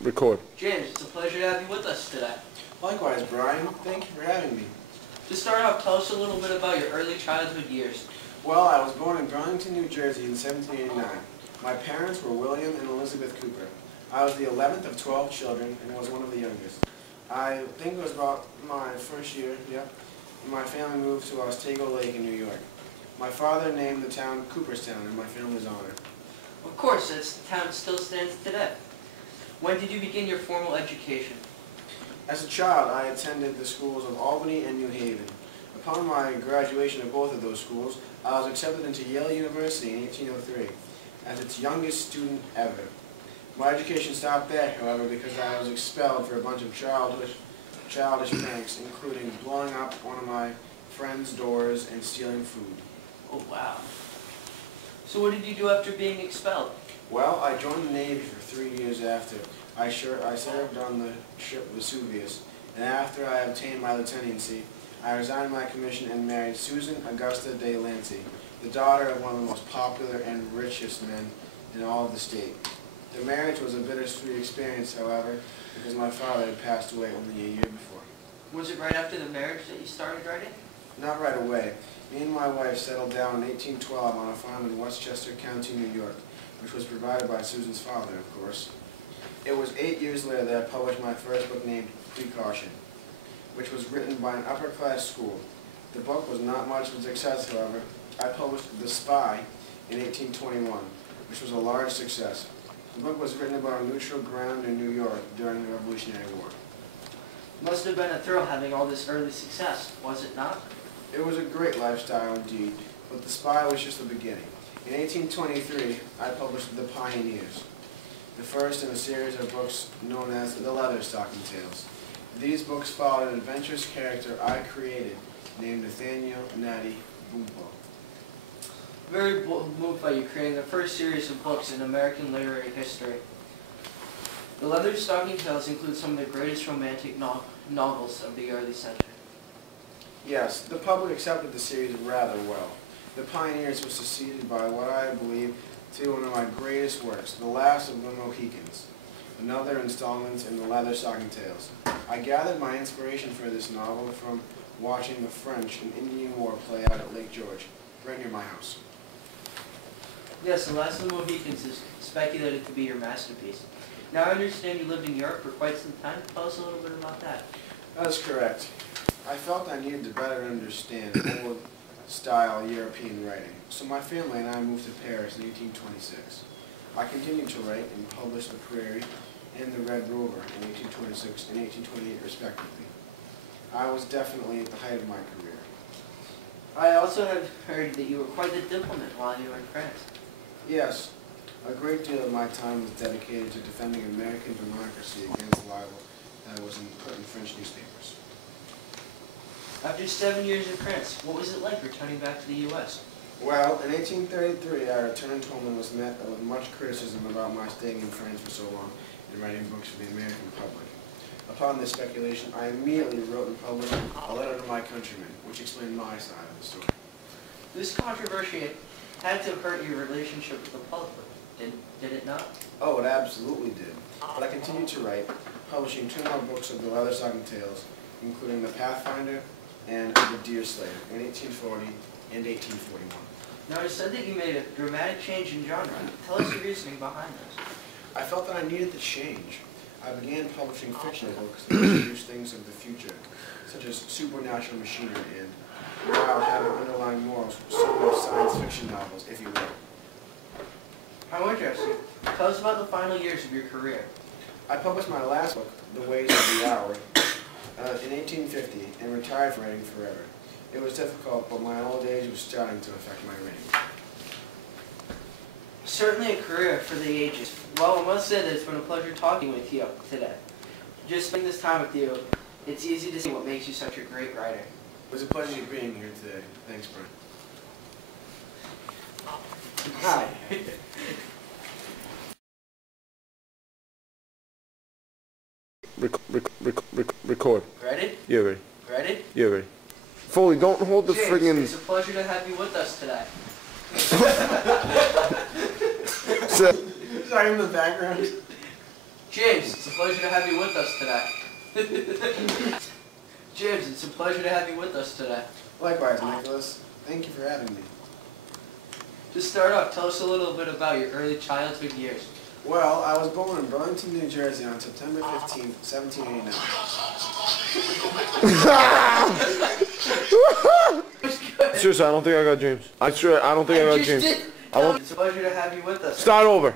Record. James, it's a pleasure to have you with us today. Likewise, Brian. Thank you for having me. To start off, tell us a little bit about your early childhood years. Well, I was born in Burlington, New Jersey in 1789. My parents were William and Elizabeth Cooper. I was the 11th of 12 children and was one of the youngest. I think it was about my first year, my family moved to Otsego Lake in New York. My father named the town Cooperstown in my family's honor. Of course, the town still stands today. When did you begin your formal education? As a child, I attended the schools of Albany and New Haven. Upon my graduation of both of those schools, I was accepted into Yale University in 1803 as its youngest student ever. My education stopped there, however, because I was expelled for a bunch of childish pranks, including blowing up one of my friend's doors and stealing food. Oh, wow. So what did you do after being expelled? Well, I joined the Navy for 3 years after. I served on the ship Vesuvius, and after I obtained my lieutenancy, I resigned my commission and married Susan Augusta de Lancey, the daughter of one of the most popular and richest men in all of the state. The marriage was a bittersweet experience, however, because my father had passed away only a year before. Was it right after the marriage that you started writing? Not right away. Me and my wife settled down in 1812 on a farm in Westchester County, New York, which was provided by Susan's father, of course. It was 8 years later that I published my first book named Precaution, which was written by an upper-class school. The book was not much of a success, however. I published The Spy in 1821, which was a large success. The book was written about a neutral ground in New York during the Revolutionary War. Must have been a thrill having all this early success, was it not? It was a great lifestyle indeed, but The Spy was just the beginning. In 1823, I published The Pioneers, the first in a series of books known as The Leatherstocking Tales. These books followed an adventurous character I created named Nathaniel Natty Boompo. Very moved by you creating the first series of books in American literary history. The Leatherstocking Tales include some of the greatest romantic novels of the early century. Yes, the public accepted the series rather well. The Pioneers was succeeded by what I believe to be one of my greatest works, The Last of the Mohicans, another installment in the Leatherstocking Tales. I gathered my inspiration for this novel from watching the French and Indian War play out at Lake George, right near my house. Yes, The Last of the Mohicans is speculated to be your masterpiece. Now I understand you lived in Europe for quite some time. Tell us a little bit about that. That is correct. I felt I needed to better understand old-style European writing, so my family and I moved to Paris in 1826. I continued to write and publish The Prairie and The Red Rover in 1826 and 1828 respectively. I was definitely at the height of my career. I also have heard that you were quite the diplomat while you were in France. Yes, a great deal of my time was dedicated to defending American democracy against libel that was put in French newspapers. After 7 years in France, what was it like returning back to the U.S.? Well, in 1833, I returned home and was met with much criticism about my staying in France for so long and writing books for the American public. Upon this speculation, I immediately wrote and published a letter to my countrymen, which explained my side of the story. This controversy had to hurt your relationship with the public, did it not? Oh, it absolutely did. But I continued to write, publishing 2 more books of the Leatherstocking Tales, including The Pathfinder and The Deer Slayer in 1840 and 1841. Now, you said that you made a dramatic change in genre. Tell us your reasoning behind this. I felt that I needed the change. I began publishing fictional books that introduced things of the future, such as supernatural machinery and, while having underlying morals, sort of science fiction novels, if you will. How interesting. Tell us about the final years of your career. I published my last book, The Ways of the Hour, in 1850 and retired from writing forever. It was difficult, but my old age was starting to affect my writing. Certainly a career for the ages. Well, I must say that it's been a pleasure talking with you today. Just spending this time with you, it's easy to see what makes you such a great writer. It was a pleasure being here today. Thanks, Brian. Hi. Record. Ready? Yeah, ready. Ready? Yeah, ready. Foley, don't hold the James, friggin'... It's a pleasure to have you with us today. Sorry in the background. James, it's a pleasure to have you with us today. James, it's a pleasure to have you with us today. Likewise, Nicholas. Thank you for having me. To start off, tell us a little bit about your early childhood years. Well, I was born in Burlington, New Jersey on September 15th, 1789. Seriously, I don't think I got James. I swear, I don't think I got James. It's a pleasure to have you with us. Start over.